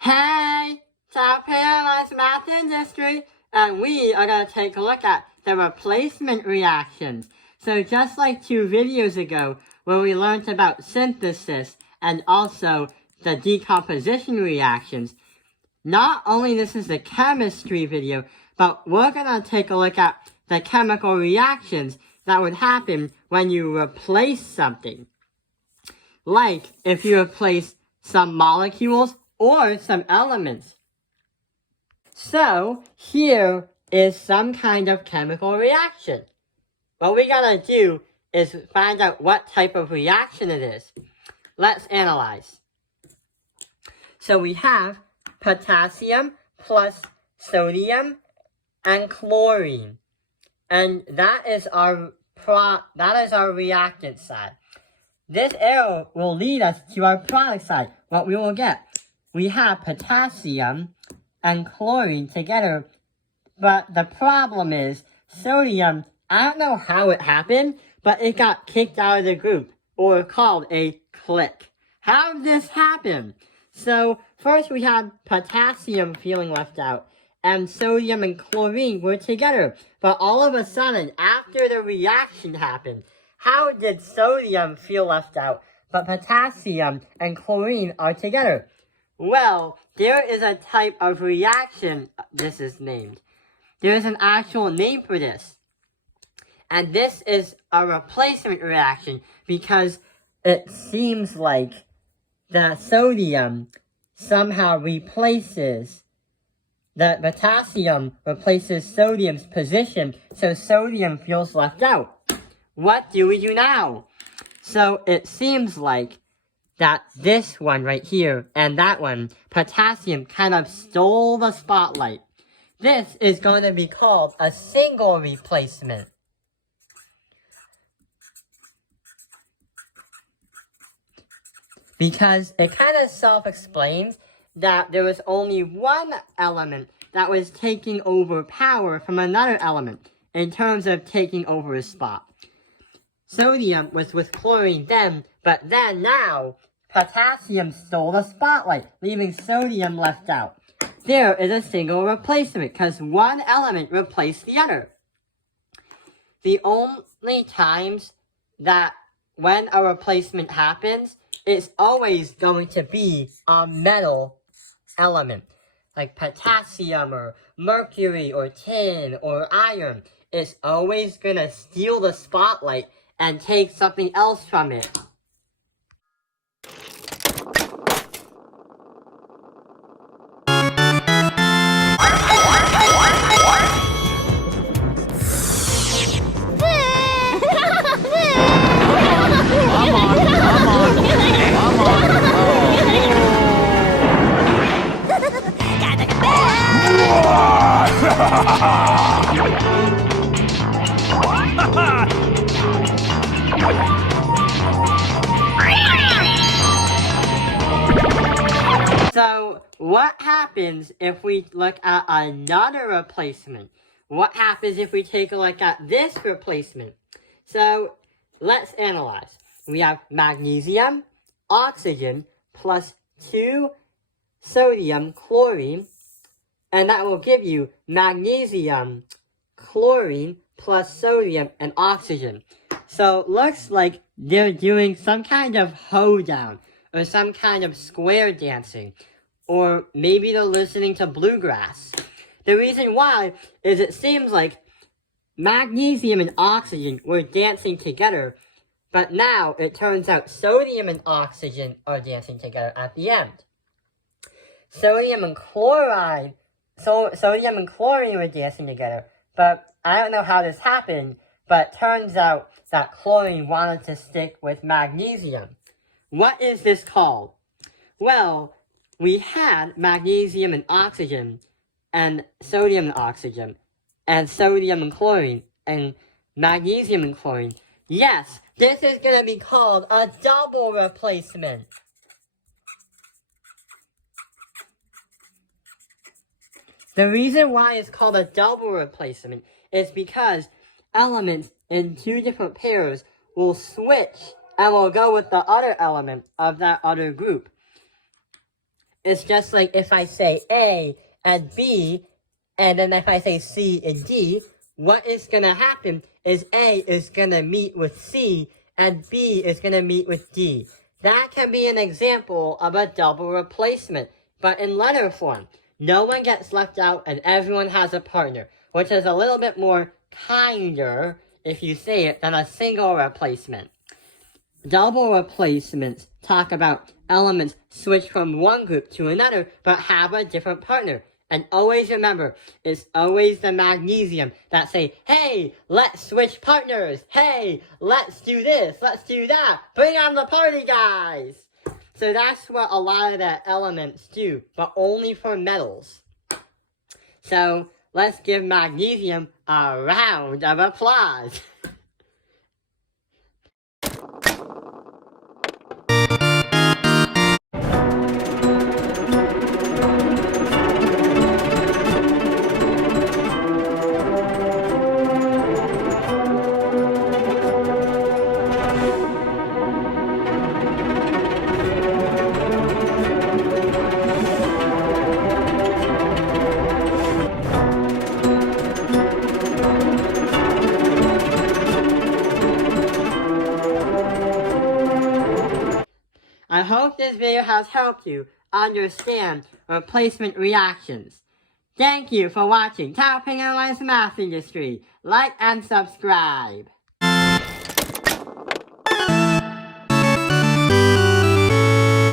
Hey, it's our Paralyzed Math Industry, and we are going to take a look at the replacement reactions. So just like 2 videos ago, where we learned about synthesis and also the decomposition reactions, not only this is the chemistry video, but we're going to take a look at the chemical reactions that would happen when you replace something. Like if you replace some molecules or some elements. So, here is some kind of chemical reaction. What we gotta do is find out what type of reaction it is. Let's analyze. So we have potassium plus sodium and chlorine. And that is our reactant side. This arrow will lead us to our product side. What we will get. We have potassium and chlorine together, but the problem is sodium, I don't know how it happened, but it got kicked out of the group, or called a clique. How did this happen? So first we had potassium feeling left out, and sodium and chlorine were together, but all of a sudden, after the reaction happened, how did sodium feel left out, but potassium and chlorine are together? Well, there is a type of reaction this is named. There is an actual name for this. And this is a replacement reaction because it seems like the sodium somehow replaces, the potassium replaces sodium's position, so sodium feels left out. What do we do now? So it seems like that this one right here and that one, potassium, kind of stole the spotlight. This is going to be called a single replacement. Because it kind of self-explains that there was only one element that was taking over power from another element in terms of taking over a spot. Sodium was with chlorine then, but then now, potassium stole the spotlight, leaving sodium left out. There is a single replacement, because one element replaced the other. The only times that when a replacement happens, it's always going to be a metal element. Like potassium, or mercury, or tin, or iron. It's always going to steal the spotlight and take something else from it. So, what happens if we look at another replacement? What happens if we take a look at this replacement? So, let's analyze. We have magnesium, oxygen, plus 2 sodium chlorine, and that will give you magnesium, chlorine, plus sodium and oxygen. So, looks like they're doing some kind of hoedown, or some kind of square dancing, or maybe they're listening to bluegrass. The reason why is it seems like magnesium and oxygen were dancing together, but now it turns out sodium and oxygen are dancing together at the end. Sodium and chlorine were dancing together, but I don't know how this happened, but turns out that chlorine wanted to stick with magnesium. What is this called? Well, we had magnesium and oxygen, and sodium and oxygen, and sodium and chlorine, and magnesium and chlorine. Yes, this is going to be called a double replacement. The reason why it's called a double replacement is because elements in 2 different pairs will switch and will go with the other element of that other group. it's just like if I say A and B, and then if I say C and D, what is going to happen is A is going to meet with C, and B is going to meet with D. That can be an example of a double replacement, but in letter form. No one gets left out and everyone has a partner, which is a little bit more kinder, if you say it, than a single replacement. Double replacements talk about elements switch from one group to another but have a different partner. And always remember, it's always the magnesium that say, hey, let's switch partners. Hey, let's do this. Let's do that. Bring on the party, guys. So that's what a lot of the elements do, but only for metals. So let's give magnesium a round of applause. I hope this video has helped you understand replacement reactions. Thank you for watching Taoping Airlines Math Industry. Like and subscribe.